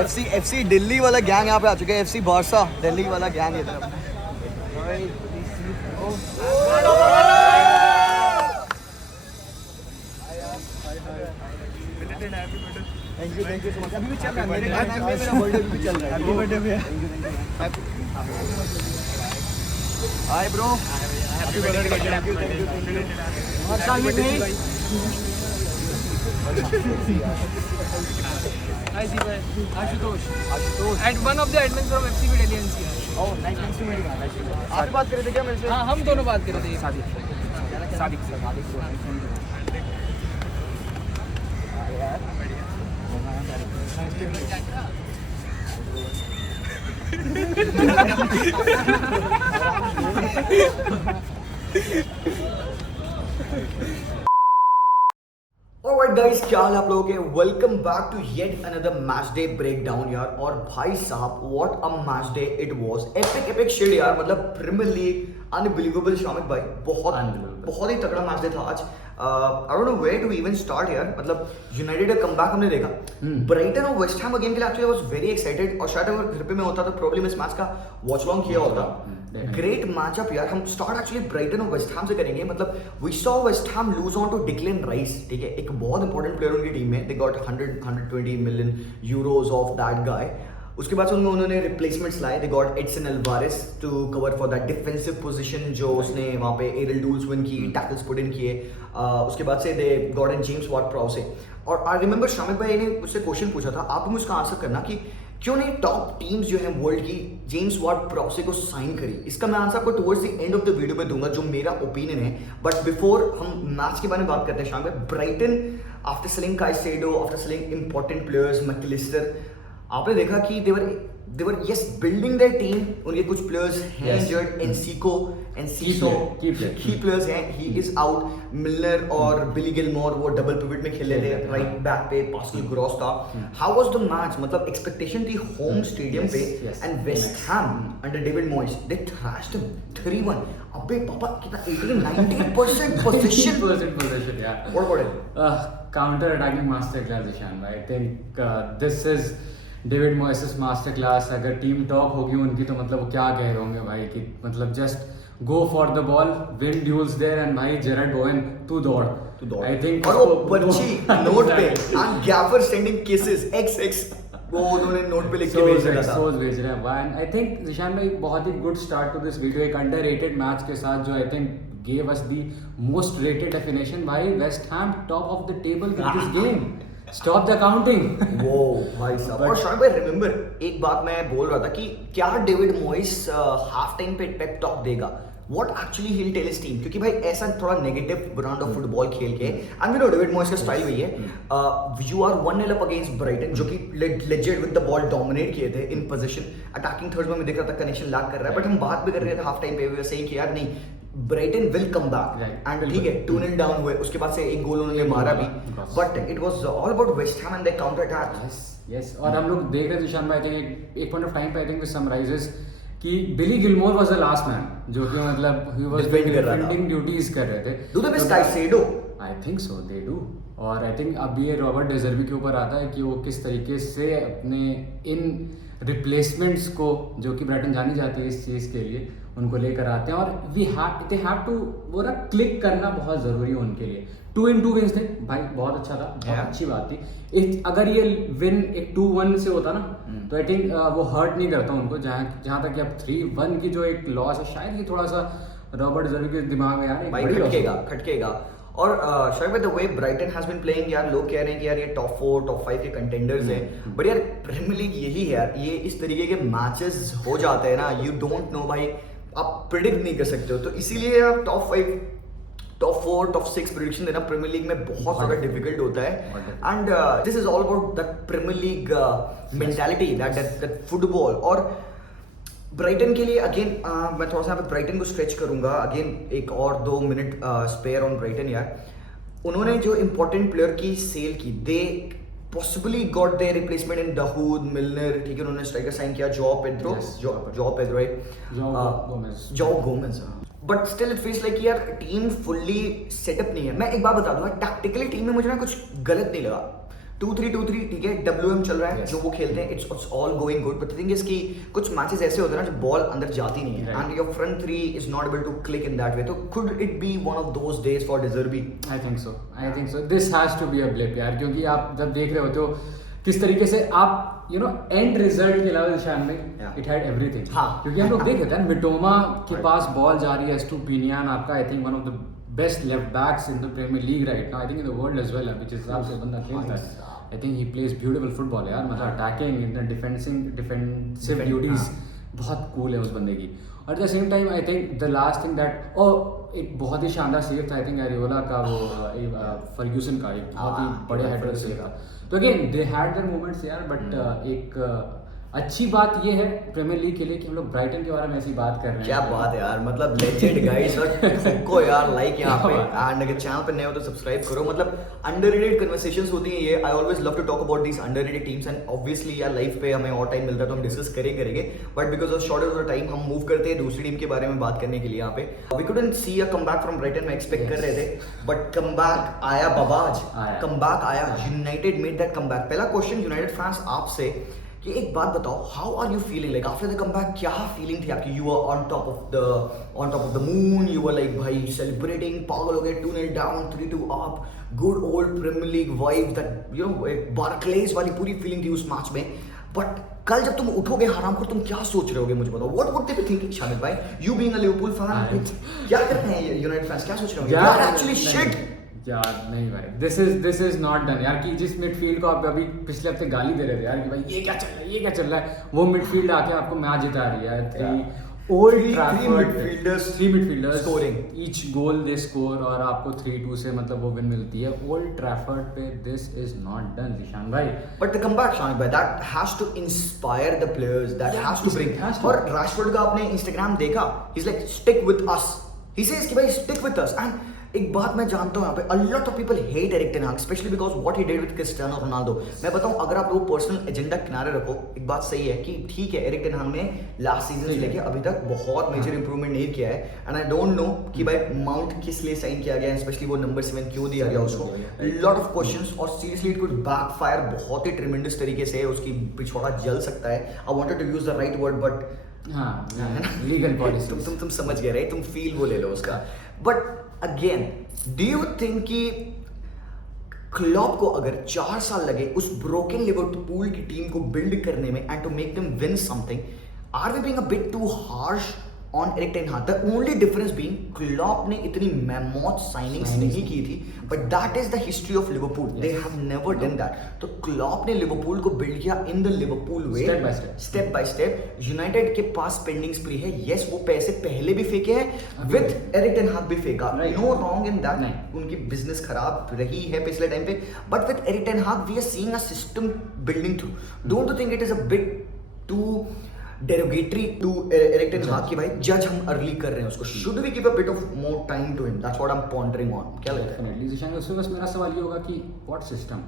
FC Delhi वाला gang यहाँ पे आ चुके हैं। एफसी बारसा दिल्ली वाला गैंग इधर। Thank you so much. अभी भी चल रहा है मेरे टाइम में, मेरा बर्थडे भी चल रहा है। हैप्पी बर्थडे भैया। Hi bro, happy birthday. Thank you हर साल में नहीं। Hi Siva, Ashutosh. And one of the admins from FCB Delhi NCR. Oh, nice to meet you. आप बात कर रहे थे क्या मेरे से? हाँ, हम दोनों बात कर रहे थे। सादिक Alright guys, क्या हाल आप लोगों के? Welcome back to yet another match day breakdown यार। और भाई साहब what a match day it was. Epic shit यार, मतलब प्रीमियर लीग अनबिलीवेबल। शामिक भाई बहुत ही तगड़ा मैच डे था आज। I don't know where to even start यार। मतलब यूनाइटेड का कमबैक हमने देखा, ब्राइटन और वेस्ट हैम गेम के लिए actually I was very excited. और शायद अगर घर पे मैं होता तो प्रॉब्लम इस मैच का वॉच लॉन्ग किया होता। ग्रेट मैचअप यार। हम स्टार्ट एक्चुअली ब्राइटन और वेस्ट हैम से करेंगे। मतलब we saw West Ham lose on to Declan Rice, ठीक है, एक बहुत इंपॉर्टेंट प्लेयर उनकी टीम में। They got 120 million euros of that guy. उसके बाद उन्होंने रिप्लेसमेंट्स लाए। They got Edson Alvarez to cover for that defensive position जो उसने वहाँ पे एरल डूल्स विन की, टैकल्स पुट इन किए। उसके बाद से they got in James Ward Prowse से। और आई रिमेंबर शामिक भाई ने मुझसे क्वेश्चन पूछा था, आप मुझे उसका आंसर करना कि क्यों नहीं टॉप टीम्स जो है वर्ल्ड की जेम्स वॉर्ड प्राउसे को साइन करी। इसका मैं आंसर आपको towards the end of the video में दूंगा, जो मेरा ओपिनियन है। बट बिफोर हम मैच के बारे में बात करते हैं Shamik, Brighton after selling Caicedo, after selling important players MacAllister, आपने देखा कि they were yes building their team. उनके कुछ प्लेयर्स हैं इंजर्ड, एनसीको की प्लेयर्स हैं, ही इज आउट। मिलनर और बिली गिलमोर वो डबल पिवट में खेल रहे थे, राइट बैक पे पास्कल ग्रॉस था। How was the match? मतलब एक्सपेक्टेशन थी होम स्टेडियम पे, and West Ham under David Moyes they thrashed him 3-1। अबे पापा कितना 18-19% पोजीशन यार। What counter attacking master class Ishan भाई। I think this is David Moyes's master class. अगर टीम टॉप होगी उनकी तो मतलब वो क्या कह रहे होंगे भाई कि मतलब just go for the ball, win duels there, and भाई जेरड बोवेन तू दौड़। आई थिंक और वो बच्ची नोट पे and gaffer sending cases XX वो उन्होंने नोट पे लिख के भेज दिया था। सोच भेज रहे हैं भाई। आई थिंक निशान भाई बहुत ही good start to this video, एक अंडररेटेड मैच के साथ जो I think gave us the most rated definition भाई। West Ham top of the table with this game. Stop the counting. वो भाई साहब। और शायद भाई रिमेंबर एक बात मैं बोल रहा था कि क्या डेविड मॉयस हाफ टाइम पे पेप टॉक देगा? What actually he'll tell his team? क्योंकि भाई ऐसा थोड़ा नेगेटिव ब्रांड ऑफ फुटबॉल खेल के, and we know David Moyes का स्टाइल वही है। You are 1-0 up against Brighton जो कि legend with the ball dominate किए थे इन पोजीशन। अटैकिंग थर्ड में मैं देख रहा था कनेक्शन लैग कर रहा है, बट हम बात भी कर रहे थे हाफ टाइम पे, वी वर सेइंग कि यार नहीं Brighton will come back, and ठीक है 2-0 डाउन हुए, उसके बाद से एक गोल उन्होंने मारा भी, but it was all about West Ham and they counter attack. Yes और हम लोग देख रहे थे निशान भाई, आई थिंक एक पॉइंट ऑफ टाइम पे आई थिंक समराइजेस कि Billy Gilmour was the last man जो कि मतलब ही वाज डिफेंडिंग ड्यूटीज कर रहे थे। Do they miss Caicedo? I think so they do. और आई थिंक अब ये रॉबर्ट डेजर्बी के ऊपर आता है कि वो किस तरीके से अपने इन रिप्लेसमेंट्स को, जो कि ब्राइटन जानी जाती है इस चीज़ के लिए, उनको लेकर आते हैं। और दे हैव टू वो ना क्लिक करना बहुत ज़रूरी है उनके लिए। 2-2 विन्स थे भाई, बहुत अच्छा था, बहुत अच्छी बात थी। अगर ये विन एक 2-1 से होता ना तो आई थिंक वो हर्ट नहीं करता उनको। जहाँ तक कि अब 3-1 की जो एक लॉस है, शायद ये थोड़ा सा रॉबर्ट डेजर्बी के दिमाग में यार खटकेगा। और शायद the way Brighton has been playing यार, लोग कह रहे हैं कि यार ये टॉप 4 टॉप 5 के कंटेंडर्स हैं, बट यार प्रीमियर लीग यही है यार, ये इस तरीके के मैचेस हो जाते हैं ना, यू डोंट नो भाई, आप प्रिडिक्ट नहीं कर सकते हो। तो इसीलिए यार टॉप 5 टॉप 4 टॉप 6 प्रेडिक्शन देना प्रीमियर लीग में बहुत ज़्यादा डिफिकल्ट होता है। And this is all about that Premier League mentality, that football. और ब्राइटन के लिए अगेन मैं थोड़ा सा ब्राइटन को स्ट्रेच करूंगा अगेन, एक और 2 मिनट स्पेयर ऑन ब्राइटन यार। उन्होंने जो इंपॉर्टेंट प्लेयर की सेल की, they possibly got their replacement in Dahoud, Milner, ठीक है, उन्होंने स्ट्राइकर साइन किया João Pedro, João Gomes. But still it feels like यार टीम फुल्ली सेटअप नहीं है। मैं एक बात बता दूंगा, टैक्टिकली टीम में मुझे ना कुछ गलत नहीं लगा। 2-3 ठीक है, WM चल रहा है Yes. जो वो खेलते हैं, it's all going good, but the thing is कि कुछ मैचेस ऐसे होते हैं ना जो बॉल अंदर जाती नहीं है Right. And your front three is not able to click in that way, तो could it be one of those days for De Zerbi? I think so this has to be a blip यार, क्योंकि आप जब देख रहे होते हो किस तरीके से आप एंड रिजल्ट के अलावा निशान में Yeah. It had everything. हाँ. क्योंकि हम लोग देख रहे थे मिटोमा के Right. पास बॉल जा रही है, एस्टुपिनियान आपका I think one of the best left backs in the Premier League right now, I think in the world as well, अभी जिस हिसाब से बंदा खेलता है I think he plays beautiful football यार, मतलब अटैकिंग डिफेंसिव Defend, ड्यूटीज हाँ. बहुत कूल है उस बंदे की। और at the same time I think the last thing that, और एक बहुत ही शानदार सेव था आई थिंक एरियोला का, वो फर्ग्यूसन का एक बहुत ही बड़े हेडर सेव था। तो again they had there moments यार, बट एक अच्छी बात ये है प्रीमियर लीग के लिए कि हम लोग ब्राइटन के बारे में ऐसी बात कर रहे हैं। क्या बात है यार, मतलब लेजेंड गाइस, और सबको यार लाइक यहाँ पे, एंड अगर चैनल पे नए हो तो सब्सक्राइब करो। मतलब अंडररेटेड कन्वर्सेशंस होती हैं ये, I always love to talk about these underrated teams, and obviously यार लाइफ पे हमें और टाइम मिलता है तो हम डिस्कस करेंगे, but because of shortage of time हम मूव करते हैं दूसरी टीम के बारे में बात करने के लिए। यहाँ पे we couldn't see a comeback from Brighton, में एक्सपेक्ट कर रहे थे, बट कमबैक आया बाबा, आज कमबैक आया, यूनाइटेड मेड दैट कमबैक। पहला क्वेश्चन यूनाइटेड फैंस आपसे कि एक बात बताओ, how are you feeling like after the comeback? क्या फीलिंग थी आपकी? You are on top of the moon, you were like भाई सेलिब्रेटिंग, पागल हो गए, 2-0 down 3-2 up, good old premier league vibe, that एक बारक्लेज वाली पूरी फीलिंग थी उस मैच में। बट कल जब तुम उठोगे हरामखोर, तुम क्या सोच रहे होगे मुझे बताओ? What would they be thinking Shamid भाई, you being a Liverpool fan, क्या करते हैं ये यूनाइटेड फैंस, क्या सोच रहे होंगे? यार एक्चुअली शिट यार नहीं भाई, दिस इज नॉट डन यार, कि जिस मिडफील्ड को आप अभी पिछले हफ्ते गाली दे रहे थे यार कि भाई ये क्या चल रहा है, वो मिडफील्ड आके आपको मैच जिता रही है। Three midfielders scoring. Each goal they score, और आपको 3-2 से मतलब वो विन मिलती है ओल्ड ट्रैफर्ड पे। This is not done Ishan भाई। But the comeback, Shamik bhai, that has to inspire the players. That Yeah, has to bring. it has to. और राशफोर्ड का आपने Instagram देखा? He's like stick with us. He says कि भाई stick with us. And एक बात मैं जानता हूँ यहाँ पे, a lot of people hate Erik ten Hag, especially because what he did with Cristiano Ronaldo. मैं बताऊँ, अगर आप लोग पर्सनल एजेंडा किनारे रखो, एक बात सही है कि ठीक है एरिक टेन हाग ने लास्ट सीजन से लेके अभी तक बहुत मेजर इंप्रूवमेंट नहीं किया है, एंड आई डोंट नो कि भाई माउंट किस लिए साइन किया गया, स्पेशली वो नंबर 7 क्यों दिया गया उसको, लॉट ऑफ क्वेश्चंस, और सीरियसली इट कुड बैकफायर बहुत ही ट्रिमेंडस तरीके से, उसकी पिछवाड़ा जल सकता है। I wanted to use the right word, but हाँ लीगल पॉलिसी तुम समझ गए राइट, तुम फील वो ले लो उसका। But again, do you think कि क्लॉप को अगर 4 साल लगे उस ब्रोकन लिवरपूल की टीम को बिल्ड करने में and to make them win something, are we being a bit too harsh on Erik ten Hag? The only difference being Klopp ने इतनी mammoth signings नहीं की थी, but that is the history of Liverpool. Yes. They have never done that. तो Klopp ने Liverpool को build किया in the Liverpool way, step by step. United के पास पेंडिंग स्प्री है, yes वो पैसे पहले भी फेंके हैं, with Erik ten Hag भी फेंका, no wrong in that. उनकी बिजनेस खराब रही है पिछले टाइम पे, but with Erik ten Hag we are seeing a system building through. Don't you think it is a bit too derogatory to Erik ten Hag कि भाई जज हम अर्ली कर रहे हैं उसको? Should we give a bit of more time to him? That's what I'm pondering on. क्या लगता है? डेफिनेटली ईशान, उससे बस मेरा सवाल ये होगा कि व्हाट सिस्टम।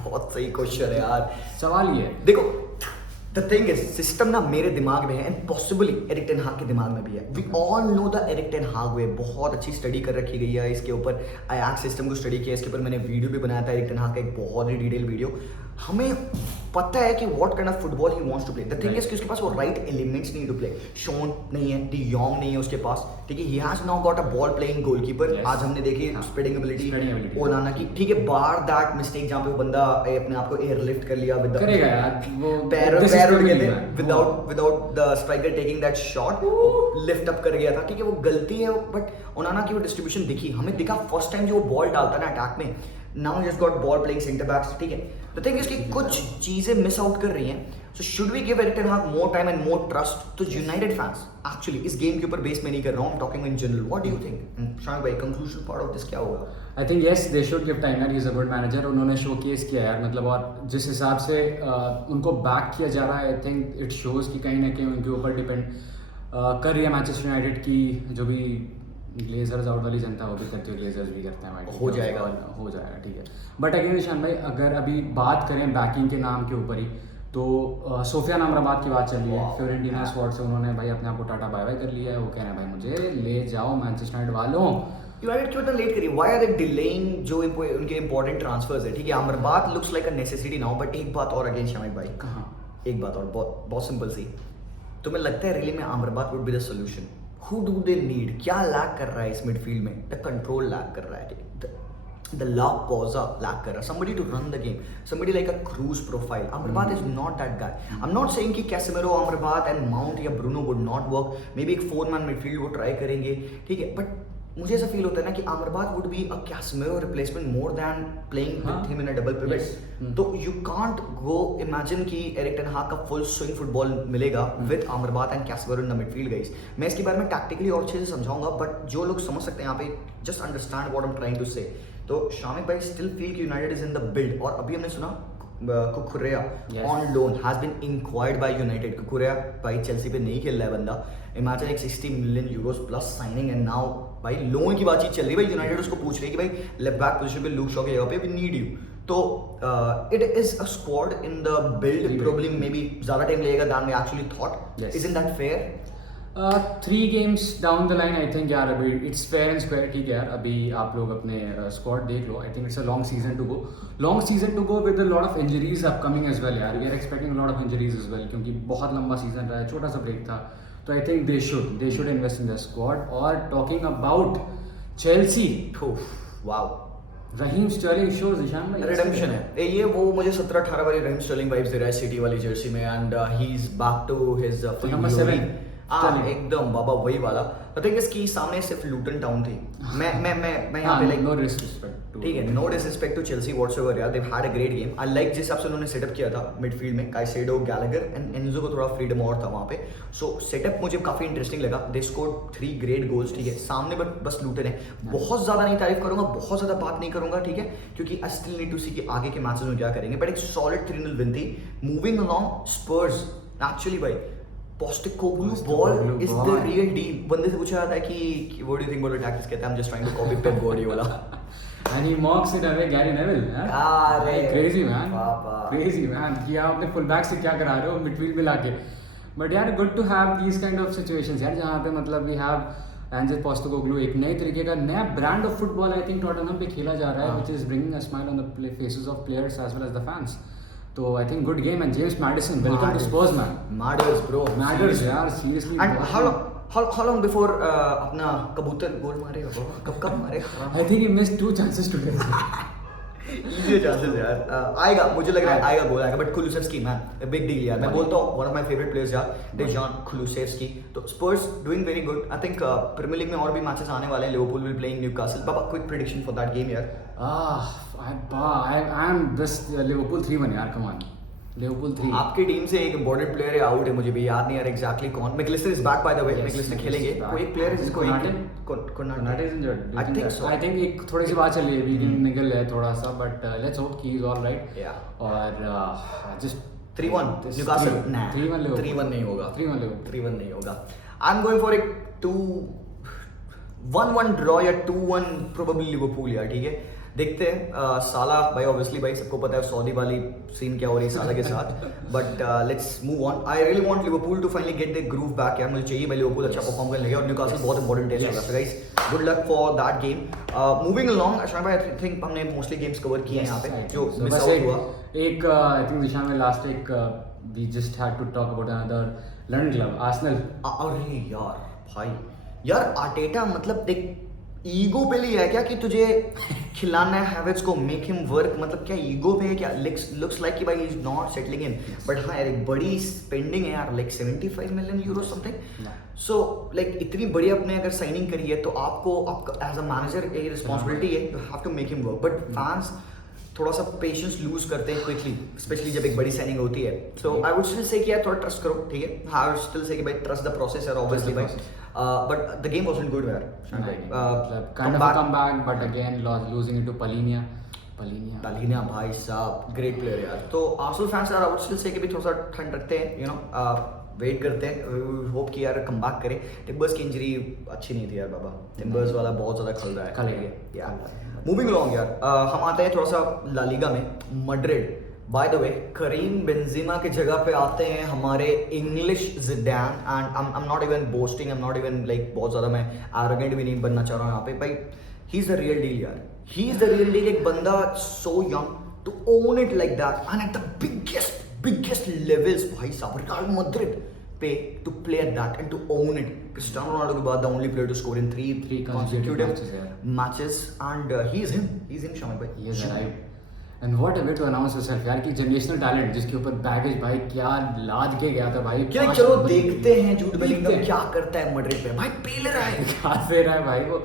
बहुत सही क्वेश्चन है यार, सवाल ये है, देखो द थिंग इज सिस्टम ना मेरे दिमाग में है, एंड पॉसिबली एरिक टेन हाग के दिमाग में भी है। We all know the Erik ten Hag way, बहुत अच्छी स्टडी कर रखी गई है इसके ऊपर, आयाक्स सिस्टम को स्टडी किया, इसके ऊपर मैंने वीडियो भी बनाया था एरिक टेन हाग का, एक बहुत ही डिटेल वीडियो। हमें पता है कि व्हाट काइंड ऑफ फुटबॉल ही wants to play. The thing is कि उसके पास वो राइट एलिमेंट्स नहीं टू प्ले। शोन नहीं है, डी यॉन्ग नहीं है उसके पास, ठीक है, he has now got a ball playing goalkeeper. आज हमने देखी स्प्रेडिंग एबिलिटी ओनाना की, ठीक है, बार दैट मिस्टेक जहां पे वो बंदा अपने आप को एयर लिफ्ट कर लिया विद करेगा यार वो पैर उड़ गए थे without the striker taking that shot, lift up कर गया था, ठीक है, वो गलती है, बट ओनाना की वो डिस्ट्रीब्यूशन दिखी, हमें दिखा फर्स्ट टाइम जो वो बॉल डालता ना अटैक में, now just got ball playing centre backs, ठीक है। द थिंग इज कि कुछ चीजें मिस आउट कर रही हैं, so should we give Erik ten Hag more time and more trust? तो यूनाइटेड फैंस एक्चुअली इस गेम के ऊपर बेस में नहीं कर रहा हूं, I am talking in general, what do you think Shamid भाई, कंक्लूजन पार्ट ऑफ दिस क्या होगा? I think yes they should give time यार, he is a good manager, उन्होंने शोकेस किया यार, मतलब और जिस हिसाब से उनको बैक किया जा रहा है, आई थिंक इट शोज कि कहीं ना कहीं उनके ऊपर डिपेंड कर रही है मैनचेस्टर यूनाइटेड की जो भी ग्लेजर्स आउट वाली जनता वो भी करती है, ग्लेजर्स भी करते हैं, हो जाएगा, ठीक है। बट अगेन निशान भाई, अगर अभी बात करें बैकिंग के नाम के ऊपर ही, तो सोफियान अमराबाद की बात चल रही है, फ्लोरेंटीना स्क्वाड से उन्होंने भाई अपने आप को टाटा बाय बाय कर लिया है, वो कह रहे हैं भाई मुझे ले जाओ मैनचेस्टर यूनाइटेड वालों, यूनाइटेड क्यों इतना लेट करी? व्हाई आर दे डिलेइंग जो उनके इंपॉर्टेंट ट्रांसफर्स है? ठीक है, Amrabat looks like a necessity now, but एक बात और अगेन शामिक भाई, कहाँ? एक बात और बहुत बहुत सिंपल सी, तुम्हें लगता है रियली में Amrabat would be the solution? Who do they need? क्या लैक कर रहा है इस मिडफील्ड में? द कंट्रोल लैक कर रहा है, the love pausa lack कर रहा है, somebody to run the game, somebody like a cruise profile. Amrabat is not that guy. I'm not saying कि Casemiro, Amrabat and Mount या Bruno would not work. Maybe एक 4-man midfield वो try करेंगे, ठीक है, but मुझे ऐसा feel होता है ना कि Amrabat would be a Casemiro replacement more than playing with him in a double pivot. तो you can't go imagine कि Eric Ten Hag का full swing football मिलेगा with Amrabat and Casemiro in the midfield guys. मैं इसके बारे में tactically और अच्छे से समझाऊंगा, but जो लोग समझ सकते हैं यहाँ पे just understand what I'm trying to say. तो शामिक भाई स्टिल फील कि United is in the build, और अभी हमने सुना Cucurella on loan has been inquired by United. Cucurella भाई चेल्सी पे नहीं खेल रहा है बंदा, इमेजिन एक 60 million Euros plus signing and now भाई लोन की बातचीत चल रही है भाई. यूनाइटेड उसको पूछ रही है कि भाई लेफ्ट बैक पोजीशन पे लूक शॉ की जगह पे वी नीड यू. तो it is a squad in the build, probably may be ज्यादा टाइम लगेगा than we actually thought. Isn't that fair? 3 games down the line I think यार अभी it's fair and square. ठीक है यार, अभी आप लोग अपने स्क्वाड देख लो. I think it's a long season to go with a lot of injuries upcoming as well यार. We are expecting a lot of injuries as well, क्योंकि बहुत लंबा सीजन रहा है, छोटा सा ब्रेक था. तो I think they should invest in the squad. और talking about Chelsea, wow, Raheem Sterling shows Ishan भाई रिडेम्पशन है ये. वो मुझे 17-18 वाली रहीम स्टर्लिंग वाइब्स दे रहा है सिटी वाली जर्सी में, and he is back to his full number 7 एकदम बाबा वही वाला. आई थिंक इसकी सामने सिर्फ लूटन टाउन थी. मैं यहाँ पे लाइक नो डिसरिस्पेक्ट, ठीक है, नो डिसरिस्पेक्ट टू चेल्सी व्हाटसएवर यार, they had a great game. I like जिस हिसाब से उन्होंने सेटअप किया था मिडफील्ड में, काइसेडो, गैलेगर एंड एनजो को थोड़ा फ्रीडम और था वहाँ पे. सो सेटअप मुझे काफी इंटरेस्टिंग लगा. They scored 3 great goals. ठीक है, सामने बस लूटन है. बहुत ज्यादा नहीं तारीफ करूंगा, बहुत ज्यादा बात नहीं करूंगा, ठीक है, क्योंकि I still need to see कि आगे के मैचेस में क्या करेंगे. बट एक सॉलिड 3-0 विन थी. मूविंग अलोंग स्पर्स, एक्चुअली भाई Postecoglou ball is the real deal. बंदे से पूछा जाता है कि what do you think about tactics, कहता है I am just trying to copy Pep Guardiola. And he mocks it away Gary Neville. अरे crazy man, बाबा. crazy man कि आप अपने फुल बैक से क्या करा रहे हो मिडफील्ड में लाके. बट यार good to have these kind of situations यार, जहाँ पे मतलब वी हैव एंजे पोस्टेकोग्लू, एक नए तरीके का नया brand of football I think Tottenham पे खेला जा रहा है, which is bringing a smile on the faces of players as well as the fans. तो I think good game. And James Maddison, welcome to Spurs man. Matters bro, matters यार seriously. And how long before अपना कबूतर goal मारेगा? कब मारेगा? I think he missed 2 chances today. Easy chances यार, आएगा मुझे लग रहा है, आएगा गोल आएगा. But Kulusevski man big deal यार. मैं बोलता हूँ one of my favourite players यार, डेजान कुलुसेव्स्की. तो Spurs doing very good. I think Premier League में और भी मैचेस आने वाले हैं. Liverpool will playing Newcastle. बाबा quick prediction for that game यार. I am this Liverpool 3-1 यार, come on. Liverpool 3. आपकी टीम से एक इंपॉर्टेंट प्लेयर है आउट है, मुझे भी याद नहीं यार एग्जैक्टली कौन. Mac Allister is back by the way. Mac Allister खेलेंगे. कोई एक प्लेयर है जिसको Konate is injured. I think so. I think एक थोड़ी सी बात चल रही है, वीकेंड निकल है थोड़ा सा, but let's hope he is all right. और जस्ट 3-1 न्यूकासल. 3-1 लिवरपूल. 3-1 नहीं होगा. 3-1 लिवरपूल. 3-1 नहीं होगा. आई एम गोइंग फॉर एक 1-1 ड्रॉ या 2-1 प्रोबेबली लिवरपूल यार. ठीक है, देखते हैं. साला भाई ऑब्वियसली भाई सबको पता है सऊदी वाली सीन क्या हो रही है साला के साथ. But let's move on. I really want Liverpool to finally get the groove back यार. मुझे चाहिए भाई लिवरपूल अच्छा परफॉर्म करने लगे, और न्यूकासल बहुत इंपॉर्टेंट टेस्ट होगा. So guys good luck for that game. Moving along Ashraf भाई, आई थिंक हमने मोस्टली गेम्स कवर किए हैं यहाँ पे जो मिस आउट हुआ. एक आई थिंक दिशा में लास्ट एक we just had to talk about another London club Arsenal. अरे यार भाई यार आर्टेटा मतलब देख ईगो पे लिया है क्या कि तुझे खिलाना है हैवर्ट्ज को, मेक हिम वर्क. मतलब क्या ईगो पे है क्या? लुक्स लाइक कि भाई is not settling in. But हाँ यार एक बड़ी स्पेंडिंग है यार, like 75 million euro something. So like इतनी बड़ी आपने अगर साइनिंग करी है तो आपको एज अ मैनेजर एक रिस्पॉन्सिबिलिटी है, you have to make him work. But fans थोड़ा सा पेशेंस लूज करते हैं क्विकली, स्पेशली जब एक बड़ी साइनिंग होती है. सो आई वुड स्टिल से कि यार थोड़ा ट्रस्ट करो. ठीक है, आई वुड स्टिल से कि भाई ट्रस्ट द प्रोसेस यार ऑब्वियसली भाई. But the game wasn't good यार. kind of a comeback, but again losing it to Palinia भाई साहब ग्रेट प्लेयर यार. तो आर्सेनल फैंस यार आई वुड स्टिल से कि भी थोड़ा सा ठंड रखते हैं, यू नो वेट करते हैं. होप कि यार कमबैक करें. टिम्बर्स की इंजरी अच्छी नहीं थी यार बाबा. टिम्बर्स वाला बहुत ज़्यादा खल रहा है. खलेगा यार मूविंग अलोंग यार, हम आते हैं थोड़ा सा ला लीगा में. Madrid by the way Karim Benzema के जगह पे आते हैं हमारे English Zidane. And I am not even boasting, I am not even like बहुत ज़्यादा मैं एरोगेंट भी नहीं बनना चाह रहा हूँ यहाँ पे भाई. He's the real deal यार. He's the real deal. एक बंदा so young to own it like that and at the biggest levels भाई साहब. Real Madrid पे to play at that and to own it. Cristiano Ronaldo के बाद the only player to score in three consecutive matches and he's him. शामिल भाई. He has arrived. And what a way to announce yourself यार कि generational talent जिसके ऊपर baggage भाई क्या लाद के गया था भाई. क्या चलो देखते हैं जूड बेलिंगम क्या करता है मैड्रिड पे. भाई पेल रहा है. क्या दे रहा है भाई वो.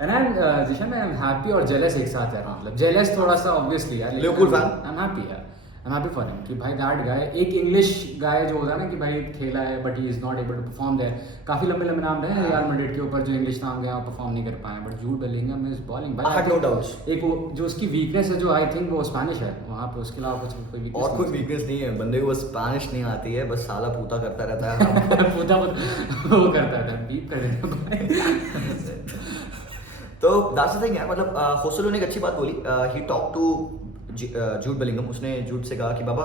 And I'm जिशन मैं हैप्पी और जेलस एक साथ है. मतलब जेलस थोड़ा सा ऑब्वियसली यार. Liverpool fan. I'm happy यार. I'm happy for him कि भाई दैट गाय एक इंग्लिश गाय जो होता है ना कि भाई खेला है but he is not able to perform there. काफी लंबे नाम रहे रियल मैड्रिड के ऊपर जो इंग्लिश नाम गए परफॉर्म नहीं कर पाए. But Jude Bellingham is balling भाई. I had no doubts. एक वो जो उसकी वीकनेस है जो आई थिंक वो स्पेनिश है वहां पे. उसके अलावा कुछ कोई वीकनेस और कोई वीकनेस नहीं है. बंदे को स्पेनिश नहीं आती है. बस साला पूता करता रहता है. पूता वो करता था बीप कर देता भाई. तो दैट्स द थिंग है. मतलब होसलो ने एक अच्छी बात बोली. He talk to Jude Bellingham. उसने जूड से कहा कि बाबा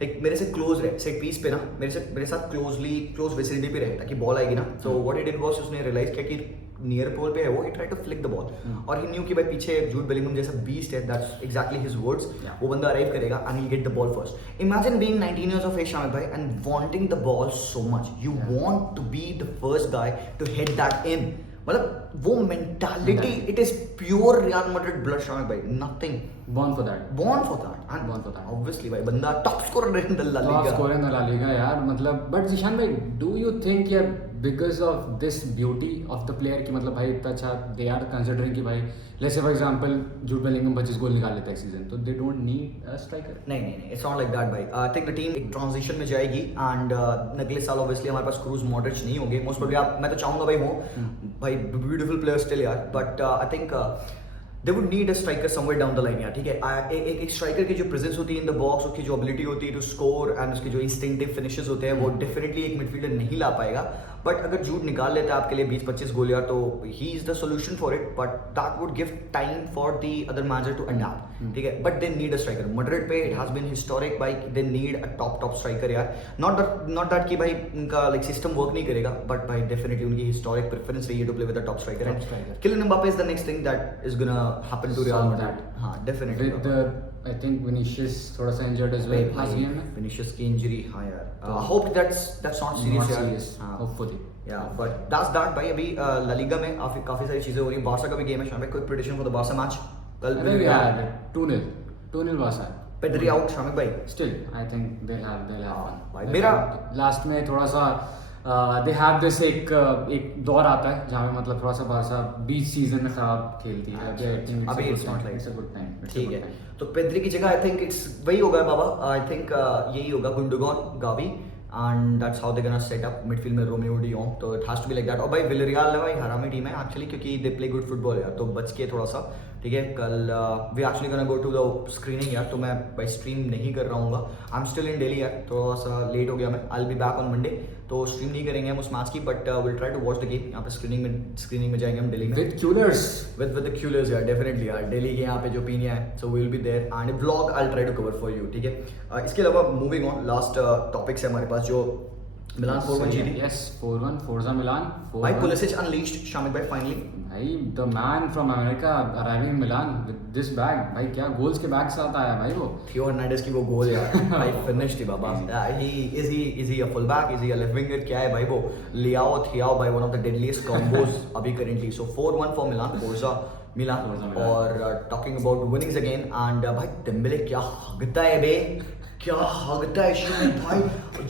लाइक मेरे से क्लोज रहे सेट पीस पे ना. मेरे साथ क्लोज विसिनिटी पे रहे ताकि बॉल आएगी ना. तो व्हाट ही डिड वाज उसने रियलाइज किया कि नियर पोल पे है वो. He try to flick the ball और ही न्यू कि भाई पीछे जूड बेलिंगम जैसा बीस्ट है. That's exactly his words. वो बंदा अराइव करेगा and he get the ball first. Imagine being 19 years of age Shamil भाई and wanting the ball so much. You want to be the first guy to hit that in. मतलब वो mentality it is pure Real Madrid blood Shamil भाई. Nothing born for that and obviously भाई बंदा top scorer in the La Liga. Top scorer in the La Liga यार. मतलब but Zeeshan भाई do you think यार because of this beauty of the player की मतलब भाई इतना अच्छा दे आर कंसिडरिंग कि भाई let's say for example Jude Bellingham 25 गोल निकाल लेता है सीजन तो they don't need a striker. नहीं इट्स नॉट लाइक दैट भाई. आई थिंक द टीम एक ट्रांजिशन में जाएगी एंड अगले साल ऑब्वियसली हमारे पास क्रूज मॉड्रिच नहीं होंगे मोस्ट प्रोबेबली. मैं तो चाहूंगा भाई हो भाई ब्यूटीफुल प्लेयर स्टिल यार. But I think they would need a striker somewhere down the line यार. ठीक है एक स्ट्राइकर की जो प्रेजेंस होती है इन द बॉक्स उसकी जो एबिलिटी होती है टू स्कोर एंड उसके जो इंस्टिंक्टिव फिनिशेस होते हैं वो डेफिनेटली एक मिडफील्डर नहीं ला पाएगा. बट अगर जूड निकाल लेता है आपके लिए 20-25 गोल यार तो he is the solution for it. But that would give time for the other manager to adapt. ठीक है but they need a striker. Madrid पे इट हैज बीन हिस्टोरिक भाई. They need a top striker यार. Not that कि भाई उनका like system work नहीं करेगा बट भाई डेफिनेटली उनकी हिस्टोरिक प्रेफरेंस रही है to play with a top striker. And Kylian Mbappé is the next thing that is gonna happen to Real Madrid. हां definitely with I think Vinicius थोड़ा सा injured as well last game में. Vinicius की injury हाँ यार. I hope that's not serious यार. Hopefully. Yeah, but that's that भाई. अभी ला लीगा में काफी सारी चीजें हो रही हैं. बार्सा का भी गेम है शाम में. कोई prediction for the Barca match कल? अरे यार 2-0 बार्सा. पेड्री आउट शामिल भाई. Still I think they'll have fun. भाई मेरा लास्ट में थोड़ा सा they have this एक दौर आता है जहाँ पे मतलब थोड़ा सा बार्सा बीच सीजन में खराब खेलती है. अभी it's not like it's a good time. ठीक है तो पेड्री की जगह आई थिंक इट्स वही होगा बाबा. आई थिंक यही होगा Gundogan Gavi and that's how they gonna set up midfield में रोमियो डियोंग. तो it has to be like that. और भाई विलरियल है भाई हरामी टीम है एक्चुअली क्योंकि दे प्ले गुड फुटबॉल यार. तो बच के थोड़ा सा ठीक है. कल we actually gonna go to the screening यार. तो मैं भाई स्ट्रीम नहीं कर रहा हूँ. I am still in Delhi यार. थोड़ा सा लेट हो गया मैं. I will be back on Monday. तो स्ट्रीम नहीं करेंगे हम उस मैच की but will try to watch the game. यहाँ पे स्क्रीनिंग में जाएंगे हम दिल्ली में with coolers with the coolers यार. डेफिनेटली यार दिल्ली के यहाँ पे जो पीनिया है so we will be there and vlog I will try to cover for you. ठीक है इसके अलावा मूविंग ऑन लास्ट टॉपिक्स है हमारे पास जो मिलान 4-1 जीती. यस 4-1 फोर्जा मिलान. भाई पुलिसिच अनलीश्ड शामिल भाई फाइनली. भाई the man from America arriving in Milan with this bag. भाई क्या गोल्स के बैग साथ आया भाई वो. थियो हर्नांडेज की वो गोल यार भाई फिनिश्ड ही बाबा. He a full back is he a left winger क्या है भाई वो. लियाओ थियाओ भाई one of the deadliest combos अभी currently. So 4-1 for Milan Forza Milan. और talking about winnings again and भाई डेम्बेले क्या हगता है बे. क्या हगता है शिव भाई.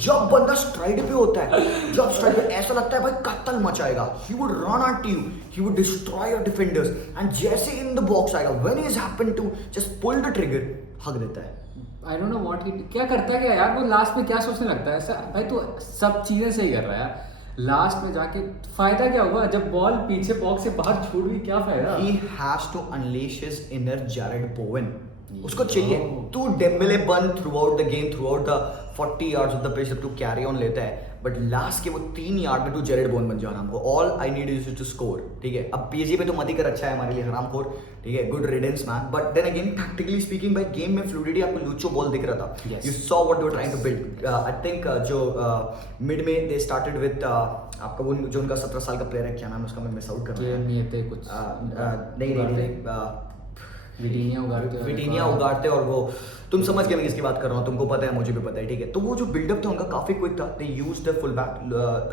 जब बंदा स्ट्राइड पे होता है जब स्ट्राइड पे ऐसा लगता है भाई कत्ल मचाएगा. He would run at you. He would destroy your defenders and जैसे इन द बॉक्स आएगा when he is happen to just pull the trigger हग देता है. I don't know what he क्या करता है क्या यार वो. लास्ट में क्या सोचने लगता है ऐसा भाई. तो सब चीजें सही कर रहा है यार. लास्ट में जाके फायदा क्या हुआ जब बॉल पीछे बॉक्स से बाहर छूट गई. क्या फायदा. He has to unleash his inner Jared Bowen. उसको चाहिए तू डेम्बेले बन through out the game, through out the 40 yards of the pitch जब तू कैरी ऑन लेता है, बट लास्ट के वो 3 यार्ड में तू जेरेड बोन बन जा हमको। All I need is to score, ठीक है। अब पीएसजी पे तो मत ही कर, अच्छा है हमारे लिए हरामखोर, ठीक है, good riddance man. But then again tactically speaking भाई गेम में फ्लूडिटी आपको लूचो बॉल दिख रहा था, you saw what they were trying to build. I think जो मिड में दे स्टार्टेड विद आपका वो जो उनका 17 साल का प्लेयर है, क्या नाम है उसका, मैं मिस आउट कर रहा हूं कुछ नहीं विटीनिया उगाड़ते उगाड़ते, और वो तुम समझ गए मैं किसकी बात कर रहा हूँ, तुमको पता है मुझे भी पता है, ठीक है। तो वो जो बिल्डअप था उनका काफी क्विक था, they used the full back,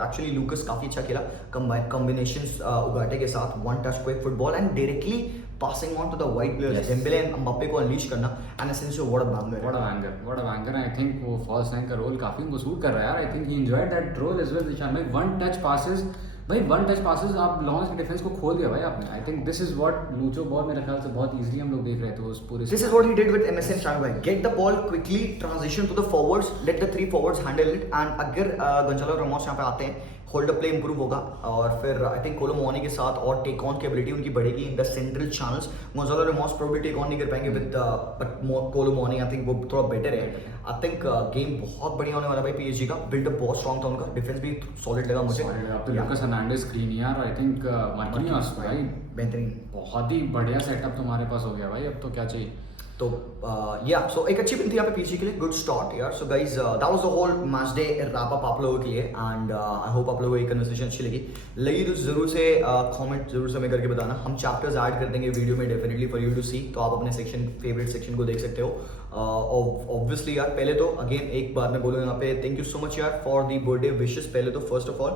actually Lucas काफी अच्छा खेला कॉम्बिनेशंस उगाटे के साथ, one touch quick football and directly passing on to the wide players, Dembélé and Mbappé को अनलीश करना, एंड Asensio what a banger. I think वो false nine का रोल काफी उनको सूट कर रहा है यार। I think he enjoyed that role as well. दिशा में वन टच पासेस आप लॉन्स की डिफेंस को खोल दिया भाई आपने। आई think this is what locho ball मेरे ख्याल से बहुत इजीली हम लोग देख रहे थे उस पूरे। This is what he did with MSN शानभाई, get the ball quickly, transition to the forwards, let the 3 forwards handle it, and अगर गोंजालो रामोस यहाँ पे आते हैं, होल्ड अप प्ले इंप्रूव होगा, और फिर आई थिंक कोलो मोनी के साथ और टेक ऑन की एबिलिटी उनकी बढ़ेगी in the central channels. Gonzalo Ramos probably take on नहीं कर पाएंगे विद बट कोलो मोनी आई थिंक वो थोड़ा बेटर है। आई थिंक गेम बहुत बढ़िया होने वाला भाई पीएसजी का, बिल्डअप बहुत स्ट्रॉन्ग था उनका, डिफेंस भी सॉलिड लगा मुझे। Lucas Hernandez, Skriniar, I think Marquinhos भाई बेहतरीन, बहुत ही बढ़िया सेटअप तुम्हारे पास हो गया भाई, अब तो क्या चाहिए। तो या सो एक अच्छी विन थी यहाँ पे पीएसजी के लिए, गुड स्टार्ट यार। So guys that was the whole match day wrap up आप लोगों के लिए, एंड आई होप आप लोगों को ये कन्वर्सेशन अच्छी लगी तो जरूर से कमेंट जरूर से हमें करके बताना, हम चैप्टर्स ऐड कर देंगे वीडियो में डेफिनेटली फॉर यू टू सी, तो आप अपने सेक्शन फेवरेट सेक्शन को देख सकते हो। ऑब्वियसली यार पहले तो अगेन एक बार मैं बोलूँ यहाँ पे थैंक यू सो मच यार फॉर दी बर्थडे विशेस। पहले तो फर्स्ट ऑफ ऑल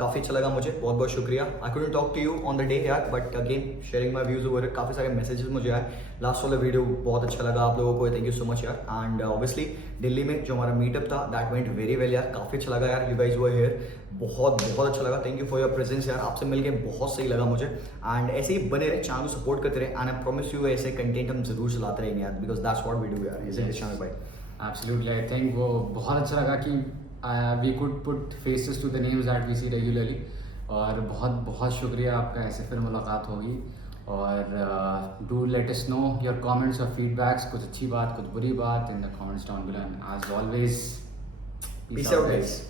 काफ़ी अच्छा लगा मुझे, बहुत बहुत शुक्रिया। I couldn't talk to you on the day यार, but again sharing my views over, काफ़ी सारे मैसेजेस मुझे आए, लास्ट वाला वीडियो बहुत अच्छा लगा आप लोगों को, थैंक यू सो मच यार। एंड ऑब्वियसली दिल्ली में जो हमारा मीटअप था दैट वेंट वेरी वेल यार, काफ़ी अच्छा लगा यार, यू गाइज वर हियर, बहुत अच्छा लगा, thank you for your presence यार, आपसे मिलके बहुत सही लगा मुझे। एंड ऐसे ही बने रहे, चैनल को सपोर्ट करते रहे, एंड आई प्रॉमिस यू ऐसे कंटेंट हम जरूर चलाते रहेंगे यार, because that's what we do यार, इज इट शामिल भाई? एब्सोल्युटली, आई थिंक वो बहुत अच्छा लगा कि we could put faces to the names that we see regularly, और बहुत शुक्रिया आपका, ऐसे फिर मुलाकात होगी। और do let us know your comments और फीडबैक्स, कुछ अच्छी बात कुछ बुरी बात in the comments down below, and as always peace out guys.